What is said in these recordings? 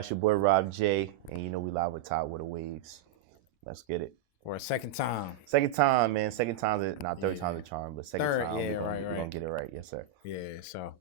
It's your boy Rob J, and you know we live with Tidewater Waves. Let's get it. For a second time. Second time, man. Second time's not third Yeah. time's a charm, but second Third, time yeah, we're gonna get it right. Yes, sir. Yeah, so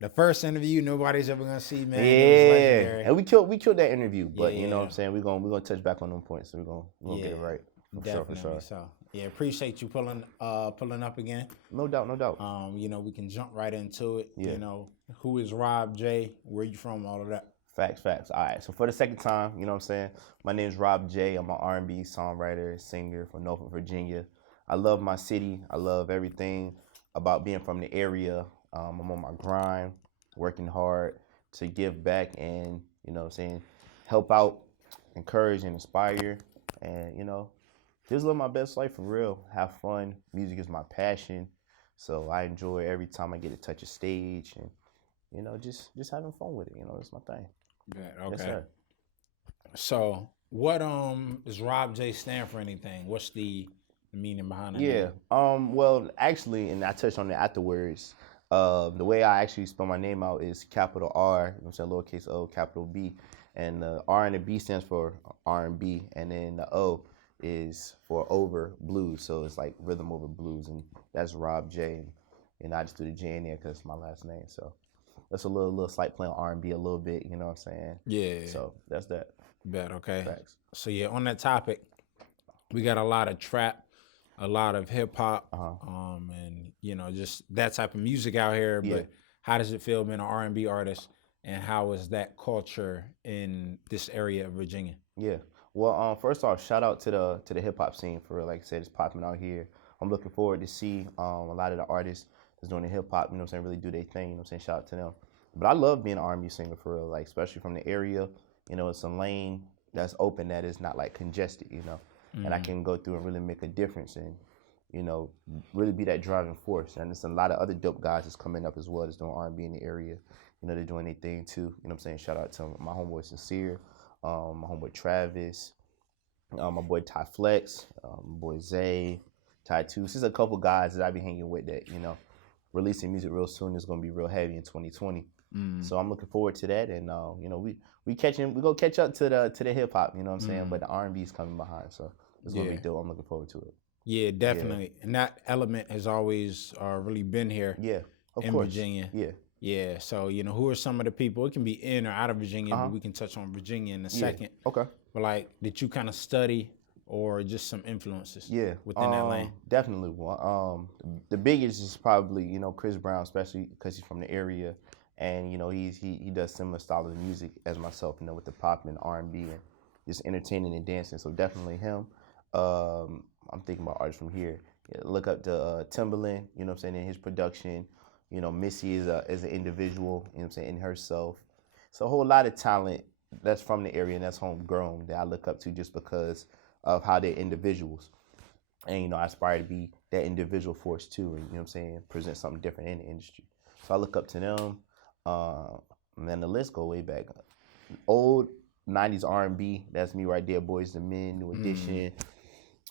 the first interview nobody's ever gonna see, man. Yeah, It was legendary. and we killed that interview, but you know what I'm saying. We're gonna touch back on them points, so we're gonna get it right. Definitely. For sure. So yeah, appreciate you pulling up again. No doubt. You know, we can jump right into it. Yeah. You know, who is Rob J? Where you from? All of that. Facts. All right. So for the second time, you know what I'm saying? My name is Rob J. I'm an R&B songwriter, singer from Norfolk, Virginia. I love my city. I love everything about being from the area. I'm on my grind, working hard to give back and, you know what I'm saying, help out, encourage and inspire. And, you know, just live my best life for real. Have fun. Music is my passion. So I enjoy every time I get to touch a stage and, you know, just having fun with it. You know, that's my thing. Yeah, okay. Yes, sir. So what does Rob J stand for anything? What's the meaning behind it? Yeah. Well, actually, and I touched on it afterwards. The way I actually spell my name out is capital R, you know what I'm saying, lowercase O, capital B, and the R and the B stands for R&B, and then the O is for over blues, so it's like rhythm over blues, and that's Rob J. And I just do the J in there because it's my last name, so. That's a little slight play on R&B a little bit, you know what I'm saying? Yeah. So that's that. Bet, okay. Facts. So yeah, on that topic, we got a lot of trap, a lot of hip hop, and you know, just that type of music out here. Yeah. But how does it feel being an R&B artist, and how is that culture in this area of Virginia? Yeah. Well, first off, shout out to the hip hop scene for real. Like I said, it's popping out here. I'm looking forward to see a lot of the artists that's doing the hip hop, you know what I'm saying, really do their thing, you know what I'm saying, shout out to them. But I love being an R&B singer for real, like especially from the area, you know, it's a lane that's open that is not like congested, you know, and I can go through and really make a difference and, you know, really be that driving force. And there's a lot of other dope guys that's coming up as well that's doing R&B in the area, you know, they're doing their thing too, you know what I'm saying, shout out to my homeboy Sincere, my homeboy Travis, my boy Ty Flex, my boy Zay, Ty Toos. There's a couple guys that I be hanging with that, you know, releasing music real soon is gonna be real heavy in 2020. So I'm looking forward to that, and you know, we gonna catch up to the hip hop, you know what I'm saying, but the R&B is coming behind, so it's gonna be dope. I'm looking forward to it. Yeah, definitely, and that element has always really been here. Yeah, of in course. Virginia. Yeah. So you know, who are some of the people? It can be in or out of Virginia, but we can touch on Virginia in a second. Okay. But like, did you kind of study or just some influences? Within that lane. Definitely. The biggest is probably, you know, Chris Brown, especially because he's from the area, and you know he does similar style of music as myself, you know, with the pop and R&B and just entertaining and dancing. So definitely him. I'm thinking about artists from here. Yeah, look up to Timbaland, you know what I'm saying, in his production. You know, Missy is an individual, you know what I'm saying, in herself. So a whole lot of talent that's from the area and that's homegrown that I look up to just because of how they're individuals. And, you know, I aspire to be that individual force too, and, you know what I'm saying, present something different in the industry. So I look up to them. And then the list go way back. Old 90s R&B, that's me right there, Boys II Men, New Edition.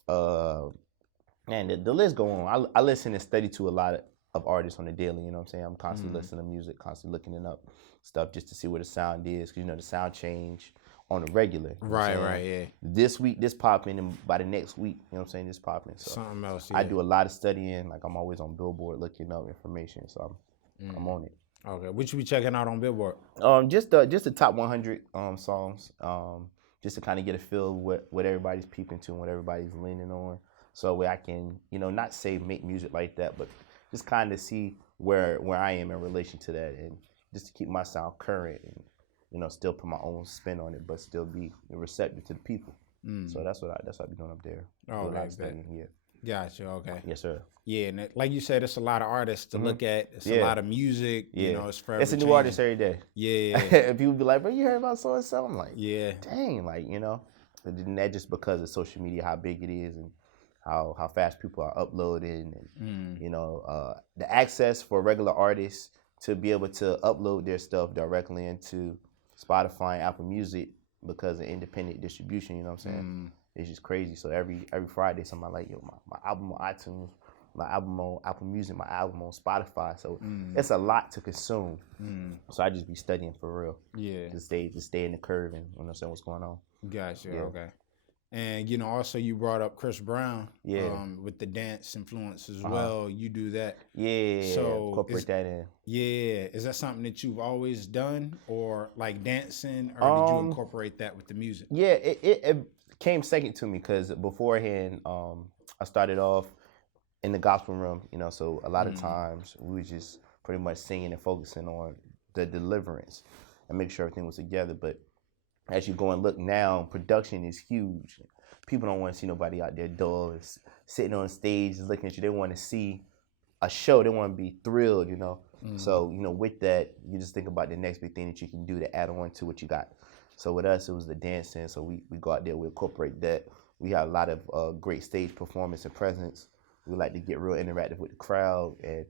And the list go on. I listen and study to a lot of artists on the daily, you know what I'm saying? I'm constantly listening to music, constantly looking up stuff just to see where the sound is, because, you know, the sound change on the regular. You know Right, yeah. This week, this popping, and by the next week, you know what I'm saying, this popping. So something else, I do a lot of studying. Like, I'm always on Billboard looking up information, so I'm on it. Okay, what you be checking out on Billboard? Just the top 100 songs, just to kind of get a feel of what everybody's peeping to and what everybody's leaning on. So where I can, you know, not say make music like that, but just kind of see where I am in relation to that, and just to keep my sound current and, you know, still put my own spin on it, but still be receptive to the people. So that's what I be doing up there. Oh, okay. Yeah. Gotcha. Okay. Yes, sir. Yeah, and like you said, it's a lot of artists to look at. It's a lot of music. Yeah. You know, it's forever It's a new changing. artist every day. Yeah. And people be like, bro, you heard about so and so? I'm like, Yeah. dang, like, you know. But then that just because of social media, how big it is and how fast people are uploading, and you know, the access for regular artists to be able to upload their stuff directly into Spotify and Apple Music because of independent distribution, you know what I'm saying? It's just crazy. So every Friday, somebody like, yo, my album on iTunes my album on Apple Music, my album on Spotify. So it's a lot to consume. So I just be studying for real. Yeah. Just stay in the curve and understand what's going on. Gotcha. Yeah. Okay. And you know, also you brought up Chris Brown. Yeah. With the dance influence as well. You do that. Yeah. So incorporate that in. Yeah. Is that something that you've always done, or like dancing, or did you incorporate that with the music? Yeah, it came second to me because beforehand, I started off in the gospel room, you know, so a lot of times we were just pretty much singing and focusing on the deliverance and make sure everything was together. But as you go and look now, production is huge. People don't want to see nobody out there dull, sitting on stage looking at you. They want to see a show. They want to be thrilled, you know. So, you know, with that, you just think about the next big thing that you can do to add on to what you got. So with us, it was the dancing. So we go out there, we incorporate that. We have a lot of great stage performance and presence. We like to get real interactive with the crowd, and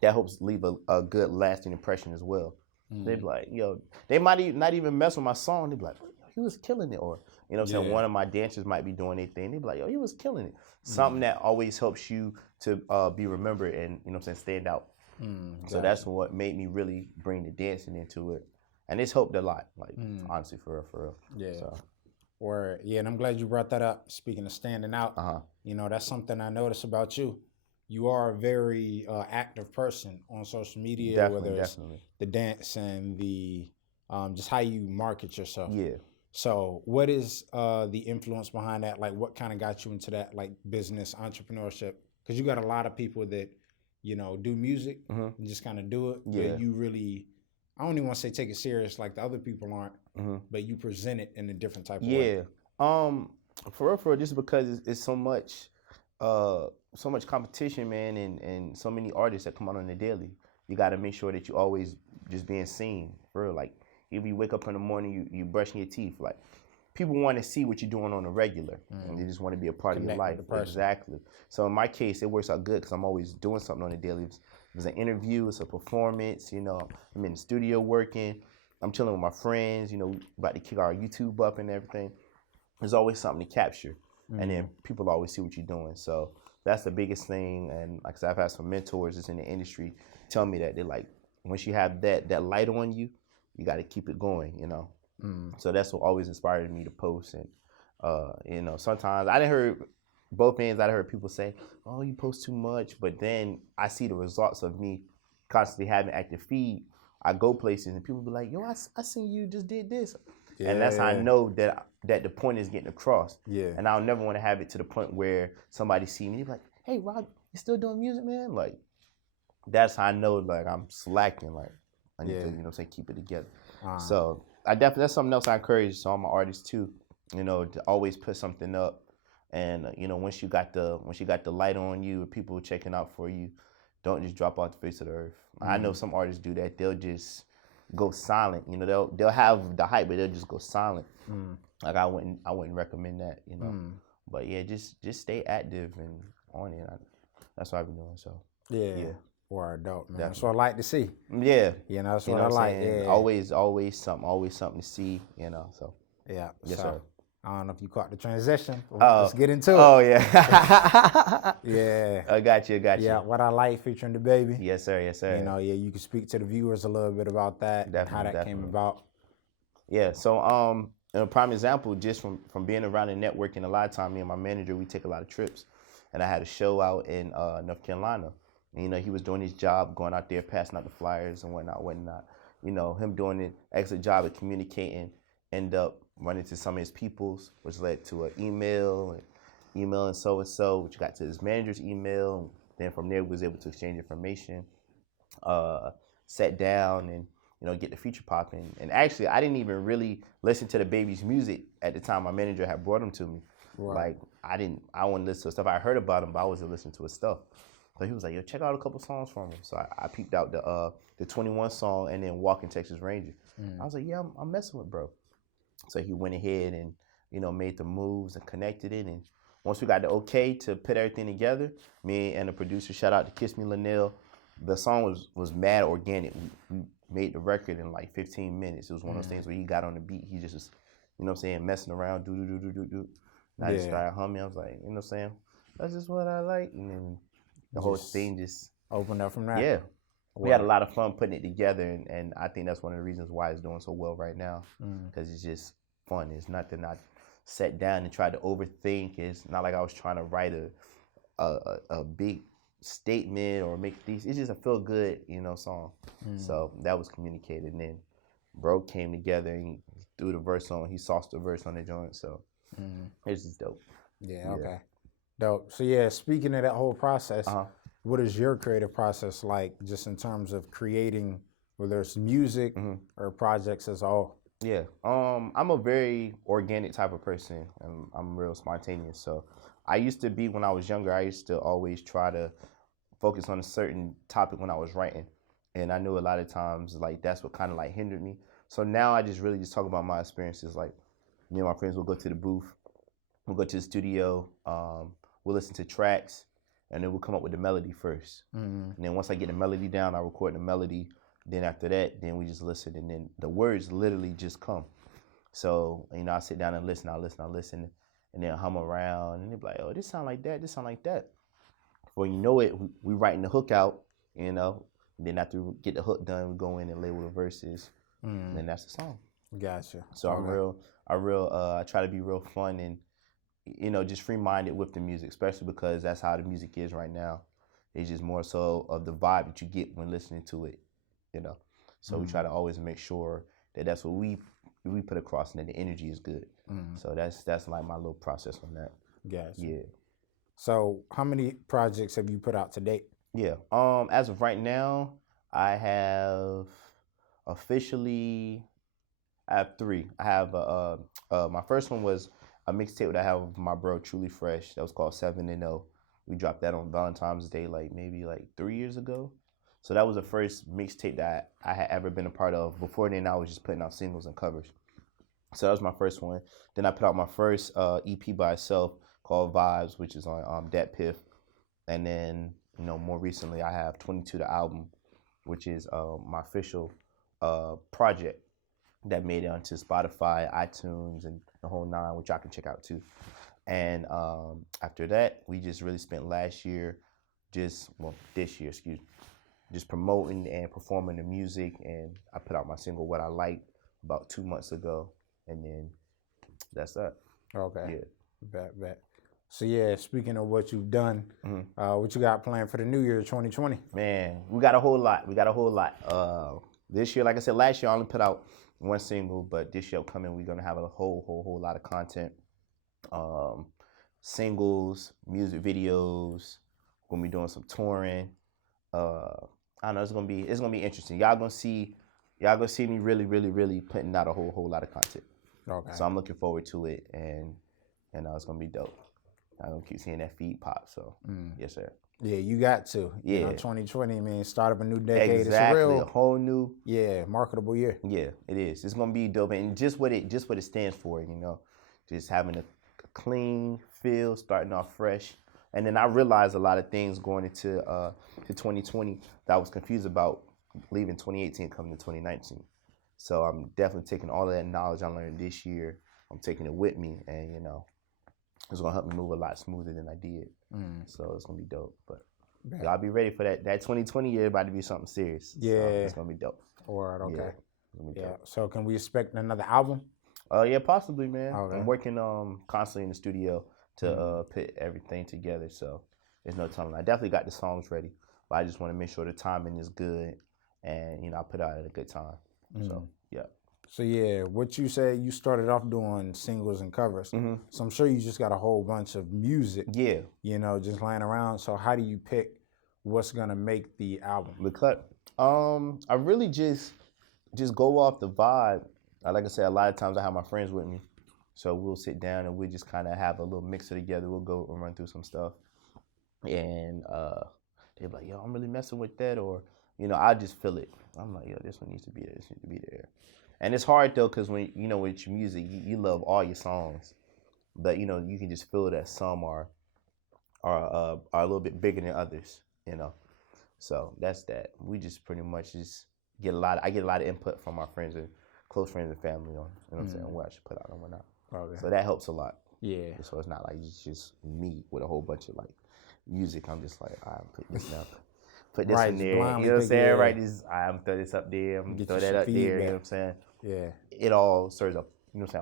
that helps leave a good lasting impression as well. They'd be like, yo, they might not even mess with my song. They'd be like, he was killing it. Or, you know what I'm saying, one of my dancers might be doing their thing. They'd be like, yo, he was killing it. Something that always helps you to be remembered and, you know what I'm saying, stand out. So that's what made me really bring the dancing into it. And it's helped a lot, like, honestly, for real. Yeah. So. And I'm glad you brought that up. Speaking of standing out, you know, that's something I noticed about you. You are a very active person on social media, whether it's the dance and the just how you market yourself. Yeah. So what is the influence behind that? Like, what kind of got you into that, like, business entrepreneurship? Because you got a lot of people that, you know, do music and just kind of do it. Yeah. But you really, I don't even want to say take it serious like the other people aren't, but you present it in a different type of way. For real, just because it's so much competition, man, and so many artists that come out on the daily. You got to make sure that you always just being seen, for real. Like, if you wake up in the morning, you brushing your teeth. Like, people want to see what you're doing on a regular, and they just want to be a part of your life. Exactly. So in my case, it works out good because I'm always doing something on the daily. It's an interview, it's a performance. You know, I'm in the studio working. I'm chilling with my friends. You know, about to kick our YouTube up and everything. There's always something to capture, and then people always see what you're doing. So that's the biggest thing. And like I said, I've had some mentors that's in the industry tell me that they're like, once you have that light on you, you got to keep it going. You know. So that's what always inspired me to post. And you know, sometimes I didn't heard both ends. I heard people say, "Oh, you post too much," but then I see the results of me constantly having active feed. I go places and people be like, "Yo, I seen you just did this," and that's how I know that the point is getting across. Yeah. And I'll never want to have it to the point where somebody see me, be like, "Hey, Rob, you still doing music, man?" Like, that's how I know, like, I'm slacking. Like, I need to, you know, keep it together. So that's something else I encourage all my artists too, you know, to always put something up. And you know, once you got the light on you, people checking out for you, don't just drop off the face of the earth. I know some artists do that. They'll just go silent. You know, they'll have the hype, but they'll just go silent. Like, I wouldn't recommend that. You know, but yeah, just stay active and on it. That's what I've been doing. So yeah. Or adult, man. That's what I like to see. Yeah. You know, that's what I like. Yeah. Always something to see, you know, so. Yeah. Yes, sir. I don't know if you caught the transition. Let's get into it. Oh, yeah. Yeah. I got you. Yeah, What I Like featuring the baby. Yes, sir. You know, you can speak to the viewers a little bit about that, and how that came about. Yeah, so a prime example, just from being around and networking, a lot of time, me and my manager, we take a lot of trips. And I had a show out in North Carolina. And, you know, he was doing his job, going out there, passing out the flyers and whatnot. You know, him doing an excellent job at communicating, end up running to some of his peoples, which led to an email and so-and-so, which got to his manager's email. And then from there, we was able to exchange information, sat down and, you know, get the feature popping. And actually, I didn't even really listen to the baby's music at the time. My manager had brought him to me. Right. Like, I wouldn't listen to stuff. I heard about him, but I wasn't listening to his stuff. So he was like, yo, check out a couple songs from him. So I peeped out the 21 song and then Walking Texas Ranger. I was like, yeah, I'm messing with bro. So he went ahead and, you know, made the moves and connected it. And once we got the okay to put everything together, me and the producer, shout out to Kiss Me Linnell, the song was mad organic. We made the record in like 15 minutes. It was one of those things where he got on the beat. He just was, you know what I'm saying, messing around, do. And I just started humming. I was like, you know what I'm saying, that's just what I like. And then the whole thing just opened up from that. Yeah. We had a lot of fun putting it together, and I think that's one of the reasons why it's doing so well right now, because it's just fun. It's nothing I sat down and tried to overthink. It's not like I was trying to write a big statement or make these. It's just a feel good, song. So that was communicated, and then bro came together and threw the verse on. He sauced the verse on the joint, so it's just dope. Yeah. Okay. Dope. So yeah, speaking of that whole process. What is your creative process like, just in terms of creating, whether it's music or projects as a whole? Yeah, I'm a very organic type of person, and I'm real spontaneous. So I used to be, when I was younger, I used to always try to focus on a certain topic when I was writing, and I knew a lot of times like that's what kind of like hindered me. So now I just really just talk about my experiences. Like me and my friends will go to the booth, we'll go to the studio, we'll listen to tracks. And then we'll come up with the melody first. And then once I get the melody down, I record the melody. Then after that, then we just listen. And then the words literally just come. So, I sit down and listen. I listen. And then hum around. And they're like, oh, this sound like that. This sound like that. Before you know it, we writing the hook out, And then after we get the hook done, we go in and label the verses. And then that's the song. Gotcha. So I try to be real fun and, just free-minded with the music, especially because that's how the music is right now. It's just more so of the vibe that you get when listening to it, So we try to always make sure that that's what we put across and that the energy is good. So that's like my little process on that. Gotcha. Yeah. So how many projects have you put out to date? Yeah. As of right now, I have officially, I have 3. I have my first one was a mixtape that I have with my bro Truly Fresh. That was called 7-0. We dropped that on Valentine's Day, maybe 3 years ago. So that was the first mixtape that I had ever been a part of. Before then, I was just putting out singles and covers. So that was my first one. Then I put out my first EP by itself called Vibes, which is on Dat Piff. And then, more recently, I have 22 the album, which is my official project that made it onto Spotify, iTunes, and the whole 9, which y'all can check out too. And after that, we just really spent this year, just promoting and performing the music. And I put out my single, What I Like, about 2 months ago. And then that's that. Okay. Yeah. Bet. So yeah, speaking of what you've done, what you got planned for the new year, 2020? Man, we got a whole lot. This year, like I said, last year I only put out 1 single, but this year upcoming, we're gonna have a whole lot of content. Singles, music videos. We're gonna be doing some touring. I don't know, it's gonna be interesting. Y'all gonna see me really putting out a whole lot of content. Okay. So I'm looking forward to it, and it's gonna be dope. I'm gonna keep seeing that feed pop. So yes, sir. Yeah, you got to. Yeah. 2020, man, start of a new decade. Exactly. It's a whole new. Yeah, marketable year. Yeah, it is. It's gonna be dope, and just what it stands for, just having a clean feel, starting off fresh. And then I realized a lot of things going into to 2020 that I was confused about, leaving 2018, coming to 2019. So I'm definitely taking all of that knowledge I learned this year. I'm taking it with me, and it's gonna help me move a lot smoother than I did. So it's gonna be dope. But y'all be ready for that. That 2020 year about to be something serious. Yeah, so it's gonna be dope. Word, okay. Yeah. So can we expect another album? Yeah, possibly, man. Okay. I'm working constantly in the studio to put everything together. So there's no telling. I definitely got the songs ready, but I just want to make sure the timing is good, and I put out at a good time. So yeah. So yeah, what you said, you started off doing singles and covers. So I'm sure you just got a whole bunch of music. Yeah. Just lying around. So how do you pick what's gonna make the album? The cut. I really just go off the vibe. Like I said, a lot of times I have my friends with me, so we'll sit down and we just kind of have a little mixer together. We'll go and run through some stuff, and they're like, "Yo, I'm really messing with that," or I just feel it. I'm like, "Yo, this one needs to be there. This needs to be there." And it's hard though, because when with your music, you love all your songs, but you can just feel that some are a little bit bigger than others. So that's that. We just pretty much just get a lot of input from our friends and close friends and family on, what I'm saying, what I should put out and whatnot. Okay. So that helps a lot. Yeah. So it's not like it's just me with a whole bunch of music, I'm just like, I'm putting this down. Put this right, in there. You know what I'm saying? Right, I'm throw this up there. I'm throw that up there. You know what I'm saying? Yeah. It all serves a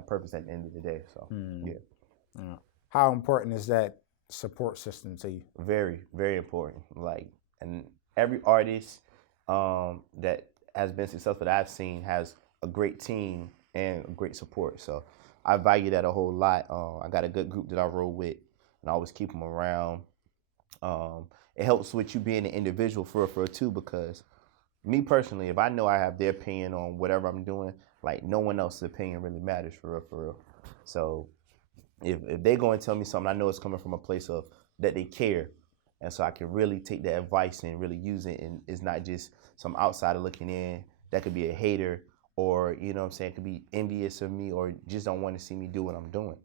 purpose at the end of the day. So yeah. How important is that support system to you? Very, very important. Like, and every artist that has been successful that I've seen has a great team and great support. So I value that a whole lot. I got a good group that I roll with, and I always keep them around. It helps with you being an individual for real too, because me personally, if I know I have their opinion on whatever I'm doing, like no one else's opinion really matters for real. So if they go and tell me something, I know it's coming from a place of that they care, and so I can really take that advice and really use it, and it's not just some outsider looking in that could be a hater, or you know what I'm saying, could be envious of me, or just don't want to see me do what I'm doing.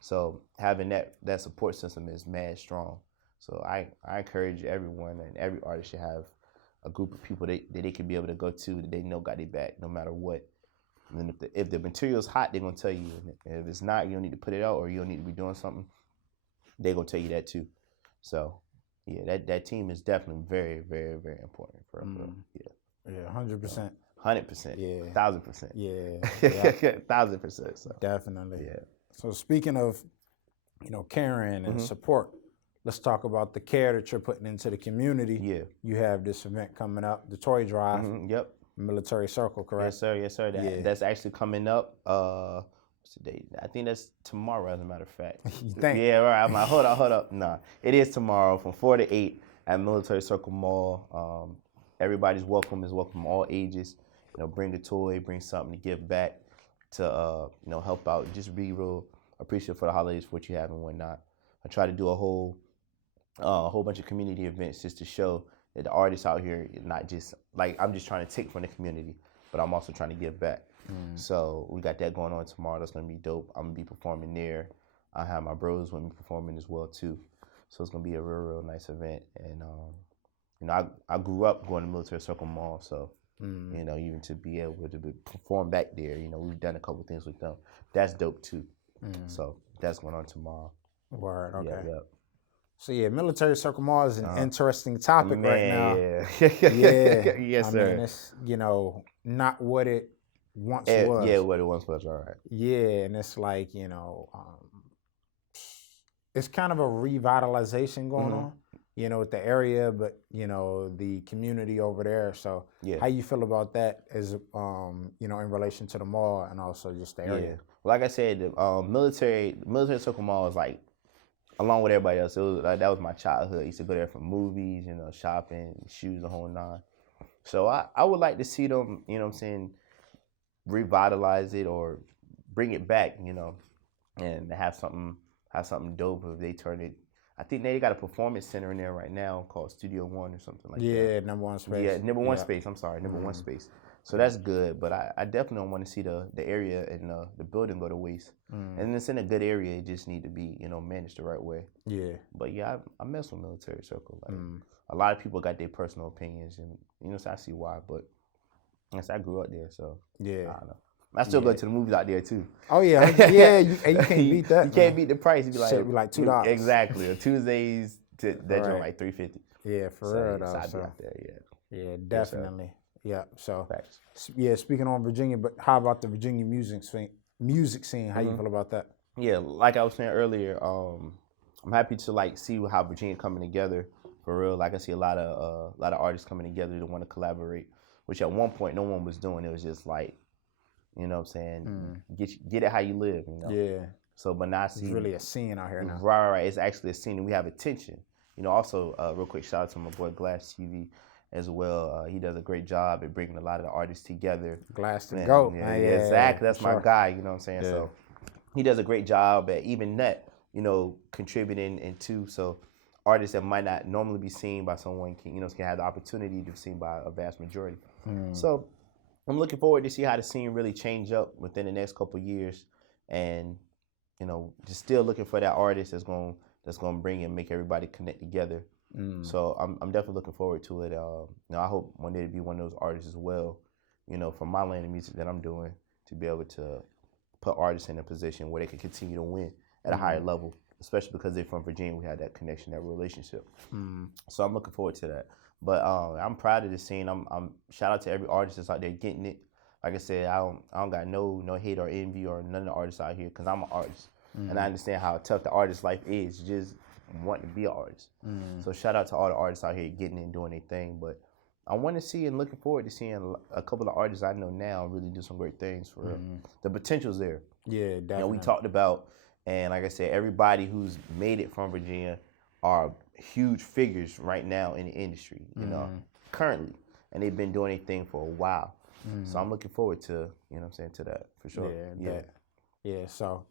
So having that support system is mad strong. So I encourage everyone, and every artist should have a group of people that they can be able to go to, that they know got their back no matter what. And then if the material's hot, they're gonna tell you. And if it's not, you don't need to put it out, or you don't need to be doing something. They're gonna tell you that too. So yeah, that team is definitely very, very, very important for us. Yeah, 100%. 100%. Yeah. 1,000%. Yeah. 1,000%. So definitely. yeah. So speaking of, caring and support, let's talk about the care that you're putting into the community. Yeah. You have this event coming up, the Toy Drive. Yep. Military Circle, correct? Yes, sir. That's actually coming up. What's the date? I think that's tomorrow, as a matter of fact. You think? Yeah, right. I'm like, hold up. Nah, it is tomorrow from 4 to 8 at Military Circle Mall. Everybody's welcome. Is welcome from all ages. Bring a toy, bring something to give back, to help out. Just be real appreciative for the holidays, for what you have and whatnot. I try to do a whole bunch of community events just to show that the artists out here, not just like I'm just trying to take from the community, but I'm also trying to give back. So we got that going on tomorrow. That's gonna be dope. I'm gonna be performing there. I have my bros with me performing as well too. So it's gonna be a real nice event. And I grew up going to Military Circle Mall, so even to be able to perform back there, we've done a couple things with them. That's dope too. So that's going on tomorrow. Word. Okay. Yeah. So yeah, Military Circle Mall is an interesting topic right now. Yeah. Yes, sir. I mean, it's not what it once was. Yeah, what it once was. All right. Yeah, and it's like it's kind of a revitalization going on. With the area, but the community over there. So how you feel about that as in relation to the mall and also just the area? Yeah. Well, like I said, the Military Circle Mall is like, along with everybody else, that was my childhood. I used to go there for movies, shopping, shoes, the whole nine. So I would like to see them, revitalize it or bring it back, and have something dope if they turn it. I think they got a performance center in there right now called Studio One or something like that. Yeah, number one space. Yeah, number one space. I'm sorry, number one space. So that's good, but I definitely don't want to see the area and the building go to waste. And it's in a good area. It just need to be managed the right way. Yeah. But yeah, I mess with Military Circle. Like, a lot of people got their personal opinions, and so I see why. But I grew up there, so yeah, I don't know. I still go to the movies out there too. Oh yeah, you can't beat that. You can't beat the price. It'd be like, shit be like $2. Exactly. Tuesdays that joint like $3.50. Yeah, for real though. I'd be out there. Yeah, definitely. Yeah. So facts. Yeah, speaking on Virginia, but how about the Virginia music scene? How you feel about that? Yeah, like I was saying earlier, I'm happy to see how Virginia coming together for real. Like I see a lot of artists coming together to want to collaborate, which at one point no one was doing. It was just like, what I'm saying, get it how you live, Yeah. So, but now I see it's really a scene out here now. Right. It's actually a scene, and we have attention. Also, real quick shout out to my boy Glass TV as well. He does a great job at bringing a lot of the artists together. Glass to go. Yeah, exactly. That's my guy. You know what I'm saying? Yeah. So he does a great job at even that, contributing into so artists that might not normally be seen by someone can have the opportunity to be seen by a vast majority. So I'm looking forward to see how the scene really change up within the next couple of years, and just still looking for that artist that's going to bring and make everybody connect together. So I'm definitely looking forward to it. I hope one day to be one of those artists as well, from my lane of music that I'm doing, to be able to put artists in a position where they can continue to win at a higher level. especially because they're from Virginia. We had that connection, that relationship. So I'm looking forward to that. But I'm proud of the scene. I'm shout out to every artist that's out there getting it. Like I said, I don't got no hate or envy or none of the artists out here because I'm an artist. And I understand how tough the artist life is, just wanting to be an artist. So shout out to all the artists out here getting it and doing their thing. But I want to see and looking forward to seeing a couple of artists I know now really do some great things for real. The potential's there. Yeah, definitely. And we talked about, and like I said, everybody who's made it from Virginia are huge figures right now in the industry, you know, currently. And they've been doing their thing for a while. So I'm looking forward to, you know what I'm saying, to that for sure. Yeah. So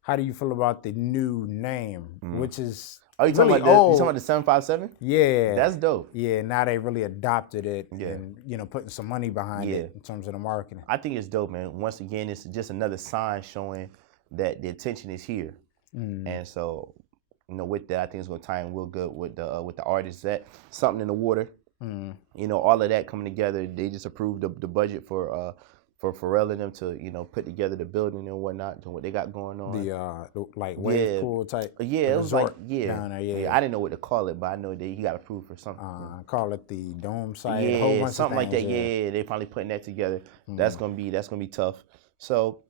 how do you feel about the new name, which is you talking really about old? You talking about the 757? Yeah. That's dope. Yeah, now they really adopted it and, you know, putting some money behind it in terms of the marketing. I think it's dope, man. Once again, it's just another sign showing that the attention is here. And so, you know, with that, I think it's going to tie in real good with the artists. That something in the water, you know, all of that coming together. They just approved the budget for Pharrell and them to, you know, put together the building and whatnot, and what they got going on. The like wave pool type. Yeah, it was like down there, I didn't know what to call it, but I know that he got approved for something. Call it the dome site. Yeah, a whole bunch something of like that. things, Yeah, they finally putting that together. That's gonna be tough. So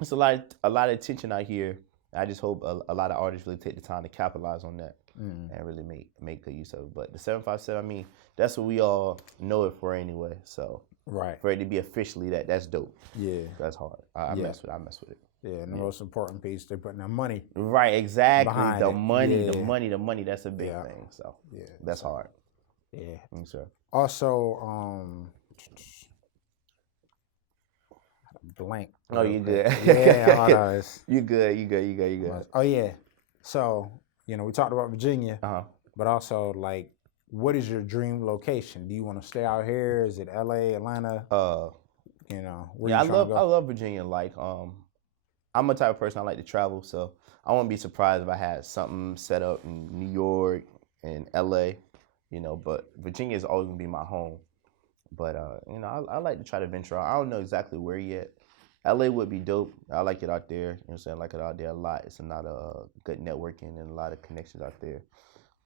it's a lot of attention out here. I just hope a lot of artists really take the time to capitalize on that and really make good use of it. But the 757, I mean, that's what we all know it for anyway. So for it to be officially that's dope. Yeah, that's hard. I mess with it. Yeah, and the most important piece, they're putting their money. Right, exactly. The money, Yeah. the money. That's a big thing. So that's hard. Yeah. Sure. Also, blank. Oh, you good? Yeah, You good. Oh yeah. So, you know, we talked about Virginia, but also like, what is your dream location? Do you want to stay out here? Is it LA, Atlanta? You know, I love Virginia. Like, I'm a type of person I like to travel, so I wouldn't be surprised if I had something set up in New York and LA, you know. But Virginia is always gonna be my home. But you know, I like to try to venture out. I don't know exactly where yet. LA would be dope. I like it out there. You know what I'm saying? I like it out there a lot. It's a lot of good networking and a lot of connections out there.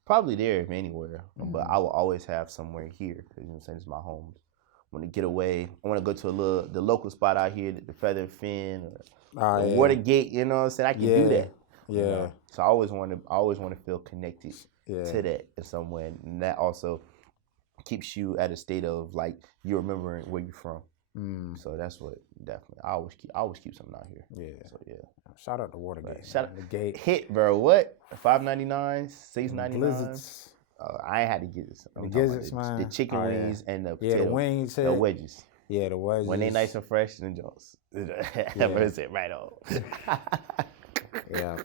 Probably there, if anywhere. But I will always have somewhere here because, you know what I'm saying, it's my home. I want to get away. I want to go to the local spot out here, the Feather Fin or Watergate. You know what I'm saying? I can do that. Yeah. You know? So I always want to feel connected to that in some way, and that also keeps you at a state of like you remembering where you're from. So that's what definitely I always keep something out here. Yeah. So yeah. Shout out to Watergate. Right. Shout out the gate. Hit, bro. What? $5.99, $6.99. Blizzards. I ain't had to get this. The gizzards, man. The chicken wings and the the wings. The wedges. Yeah, the wedges. When they nice and fresh, then Jones. That's it right on. Yeah.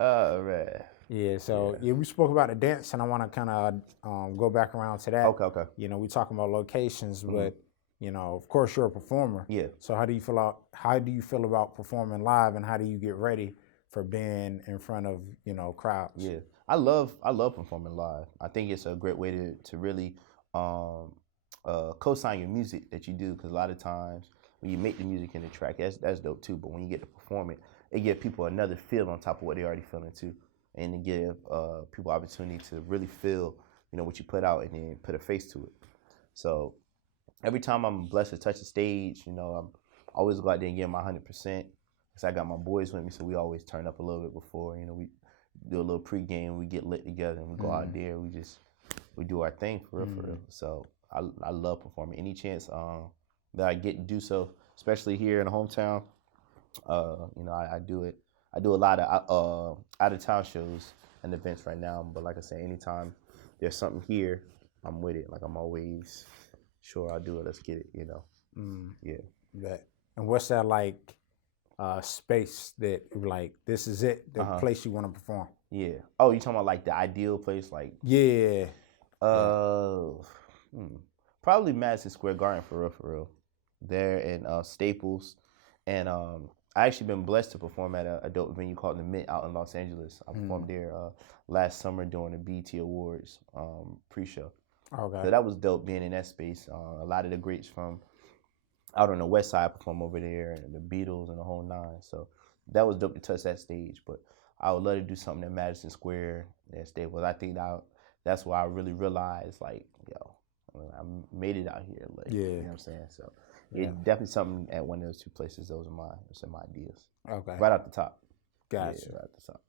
Oh man. Yeah, so we spoke about the dance, and I want to kind of go back around to that. Okay. You know, we talking about locations, but you know, of course, you're a performer. Yeah. So how do you feel about performing live, and how do you get ready for being in front of, you know, crowds? Yeah, I love performing live. I think it's a great way to really co-sign your music that you do, because a lot of times when you make the music in the track, that's dope too. But when you get to perform it, it gives people another feel on top of what they already feeling too, and it give people opportunity to really feel, you know, what you put out and then put a face to it. So every time I'm blessed to touch the stage, you know, I'm always go out there and give my 100%. Because I got my boys with me, so we always turn up a little bit before. You know, we do a little pregame, we get lit together, and we go out there. We do our thing for real. So I love performing. Any chance that I get to do so, especially here in the hometown, you know, I do it. I do a lot of out of town shows and events right now. But like I said, anytime there's something here, I'm with it. Like I'm always sure I'll do it. Let's get it. You know. Yeah. And what's that like? Space that like this is it, the place you want to perform. Yeah. Oh, you talking about like the ideal place, like? Yeah. Probably Madison Square Garden for real. There in Staples, and I actually been blessed to perform at a dope venue called the Mint out in Los Angeles. I performed there last summer during the BET Awards pre-show. Okay. So that was dope being in that space. A lot of the greats from out on the west side perform over there, and the Beatles and the whole nine. So that was dope to touch that stage. But I would love to do something in Madison Square at Staples. I think that's why I really realized, like, yo, I made it out here. Like, you know what I'm saying? So, definitely something at one of those two places. Those are my ideas. Okay. Right off the top. Gotcha. Yeah, right off the top.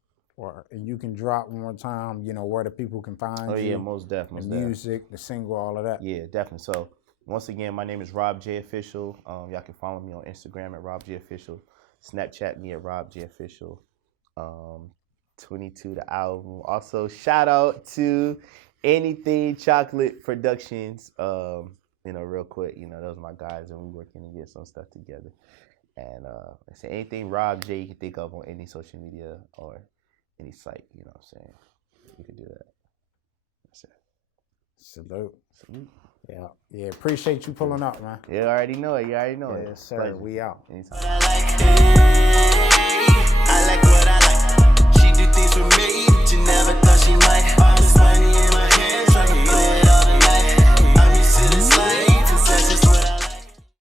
And you can drop one more time, where the people can find you. Oh, yeah, most definitely. The music, the single, all of that. Yeah, definitely. So, once again, my name is Rob J Official. Y'all can follow me on Instagram at Rob J Official. Snapchat me at Rob J Official. 22 the album. Also, shout out to Anything Chocolate Productions. Real quick, those are my guys, and we working to get some stuff together. And I say anything Rob J you can think of on any social media or any site, you know what I'm saying? You can do that. That's it. Salute. Yeah. Appreciate you pulling up, man. Yeah, I already know it. Yes, sir. We out. Anytime.